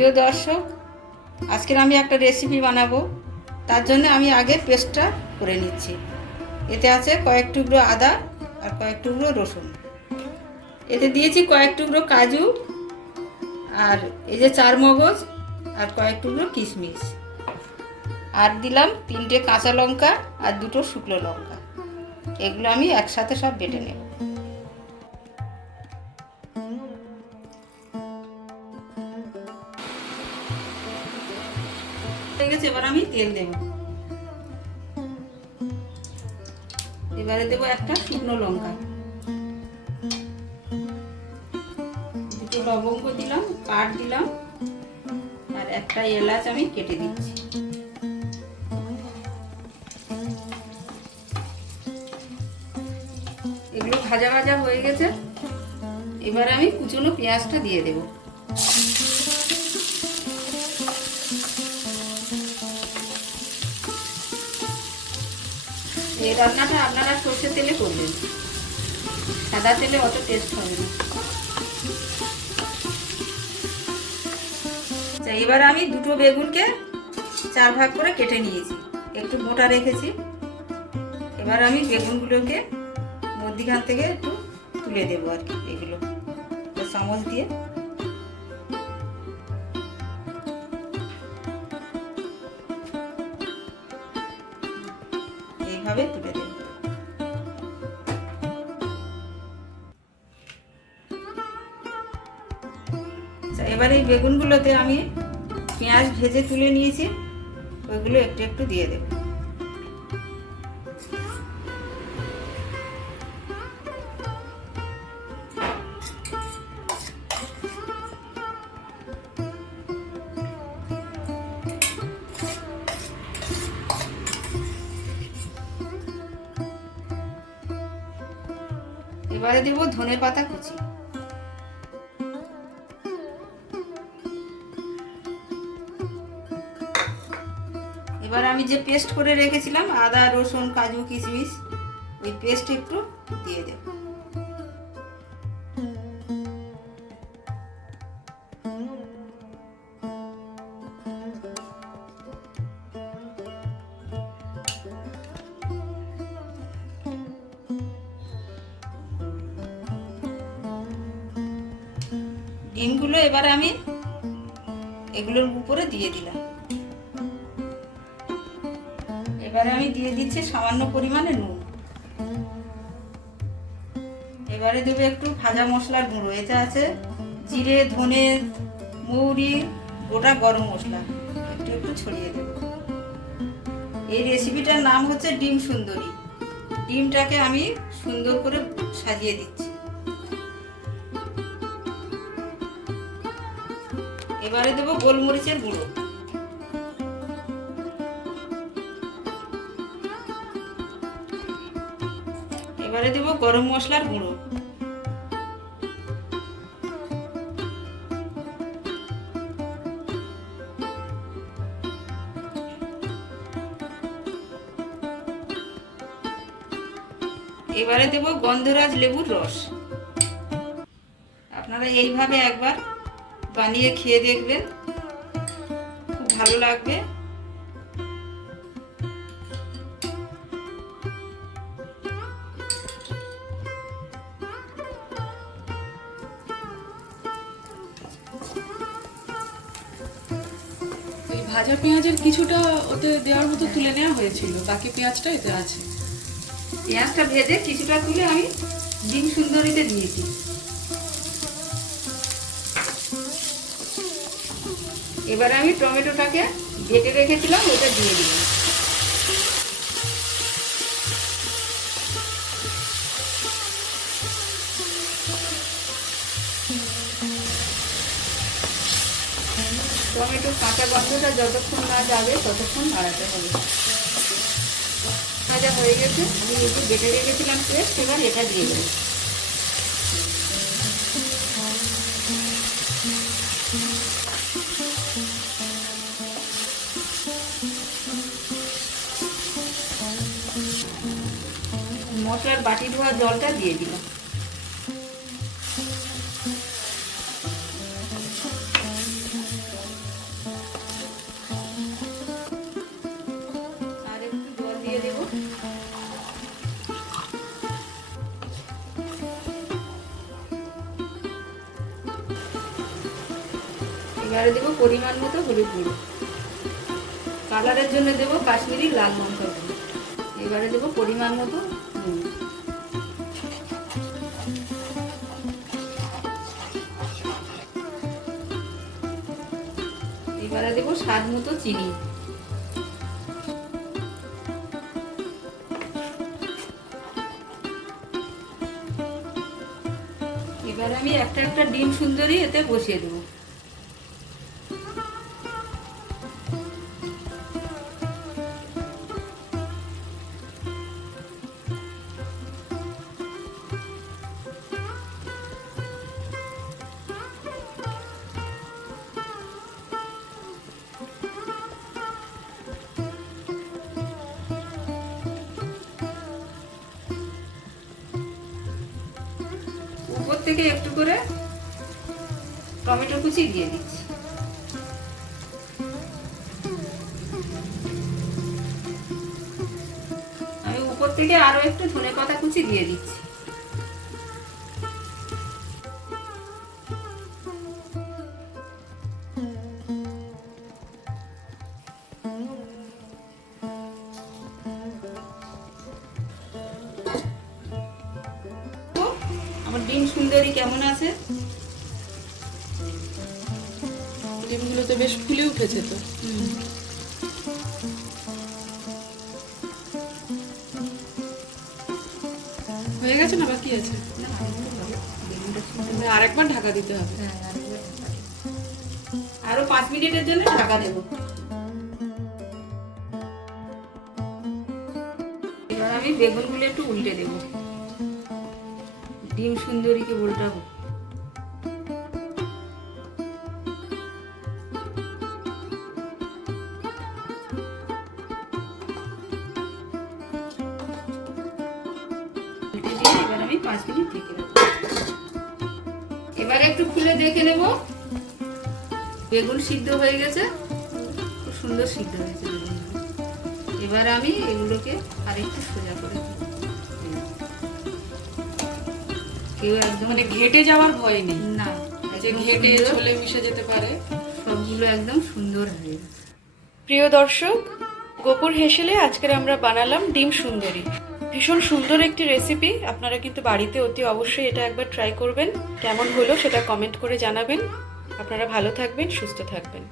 প্রিয় দর্শক, আজকের আমি একটা রেসিপি বানাবো। তার জন্য আমি আগে পেস্টটা করে নিচ্ছি। এতে আছে কয়েক টুকরো আদা আর কয়েক টুকরো রসুন। এতে দিয়েছি কয়েক টুকরো কাজু আর এই যে চার মগজ আর কয়েক টুকরো কিশমিশ। আর দিলাম তিনটে কাঁচা লঙ্কা আর দুটো শুকনো লঙ্কা। এগুলো আমি একসাথে সব বেটে নেব। গেছে, এবার আমি তেল দেব। এবারে দেবো একটা শুকনো লঙ্কা। দুটো লবঙ্গ দিলাম, কাঠ দিলাম, আর একটা এলাচ আমি কেটে দিচ্ছি। এগুলো ভাজা ভাজা হয়ে গেছে। এবার আমি কুচনো পেঁয়াজটা দিয়ে দেবো। এই রান্নাটা আপনারা সর্ষের তেলে করবেন। সাদা তেলে অত টেস্ট হবে না। আচ্ছা এবার আমি দুটো বেগুনকে চার ভাগ করে কেটে নিয়েছি। একটু মোটা রেখেছি। এবার আমি বেগুনগুলোকে মধ্যিখান থেকে একটু তুলে দেবো আর কি, এগুলো। চামচ দিয়ে। এইভাবে তুলে আচ্ছা এবার এই বেগুনগুলোতে আমি পেঁয়াজ ভেজে তুলে নিয়েছি ওইগুলো একটু একটু দিয়ে দেব। এবারে দেব ধনে পাতা কুচি। এবার আমি যে পেস্ট করে রেখেছিলাম, আদা, রসুন, কাজু, কিশমিশ, ওই পেস্ট একটু দিয়ে দেব। ডিমগুলো এবার আমি এগুলোর উপরে দিয়ে দিলাম। এবারে আমি দিয়ে দিচ্ছি সামান্য পরিমাণে নুন। এবারে দেবো একটু ভাজা মশলার গুঁড়ো। এতে আছে জিরে, ধনে, মৌরি, গোটা গরম মশলা। একটু একটু ছড়িয়ে দেব। এই রেসিপিটার নাম হচ্ছে ডিম সুন্দরী। ডিমটাকে আমি সুন্দর করে সাজিয়ে দিচ্ছি। এবারে দেবো গোলমরিচের গুঁড়ো। এবারে দেব গরম মশলার গুঁড়ো। এবারে দেব গন্ধরাজ লেবুর রস। আপনারা এইভাবে একবার বানিয়ে খেয়ে দেখবেন খুব ভালো লাগবে। ওই ভাজা পেঁয়াজের কিছুটা ওতে দেওয়ার মতো তুলে নেওয়া হয়েছিল। বাকি পেঁয়াজটা এতে আছে। পেঁয়াজটা ভেজে কিছুটা তুলে আমি ডিম সুন্দরীতে দিয়েছি। এবার আমি টমেটোটাকে ভেটে রেখেছিলাম, ওটা দিয়ে দিলাম। টমেটো কাঁচা গন্ধটা যতক্ষণ না যাবে, ততক্ষণ নাড়াতে হবে। ভাজা হয়ে গেছে, আমি একটু বেটে রেখেছিলাম পেস্ট, এবার এটা দিয়ে দেবো। মশলার বাটি ধোয়া জলটা দিয়ে দিলাম। এবারে দেবো পরিমাণ মতো হলুদ গুঁড়ো। কালারের জন্য দেবো কাশ্মীরি লাল লঙ্কা এবারে দেবো পরিমাণ মতো এবারে দেবো স্বাদ মতো চিনি। এবার আমি একটা একটা ডিম সুন্দরী এতে বসিয়ে দেবো। থেকে একটু করে টমেটো কুচি দিয়ে দিচ্ছি। আমি উপর থেকে আরও একটু ধনে পাতা কুচি দিয়ে দিচ্ছি। ডিম কেমন আছে? ডিমগুলো তো বেশ ফুলে উঠেছে তো। হয়ে গেছে না বাকি আছে? সুন্দর। মানে আরেকবার ঢাকা দিতে হবে। হ্যাঁ। আরও পাঁচ মিনিটের জন্য ঢাকা দেব। এবার আমি বেগুনগুলো একটু উল্টে দেব। ডিম সুন্দরীকে উল্টাবো উল্টে এবার আমি পাঁচ মিনিট ঢেকে একটু খুলে দেখে নেব। বেগুন সিদ্ধ হয়ে গেছে। খুব সুন্দর সিদ্ধ হয়েছে এবার আমি এগুলোকে আরেকটু সোজা করে দেব। কেউ একদম মানে ঘেটে যাওয়ার ভয় নেই। না। যে ঘেটে চলে মিশে যেতে পারে। সবগুলো একদম সুন্দর হয়ে প্রিয় দর্শক গোপুর হেসেলে আজকের আমরা বানালাম ডিম সুন্দরী। ভীষণ সুন্দর একটি রেসিপি আপনারা কিন্তু বাড়িতে অতি অবশ্যই এটা একবার ট্রাই করবেন। কেমন হলো সেটা কমেন্ট করে জানাবেন। আপনারা ভালো থাকবেন সুস্থ থাকবেন।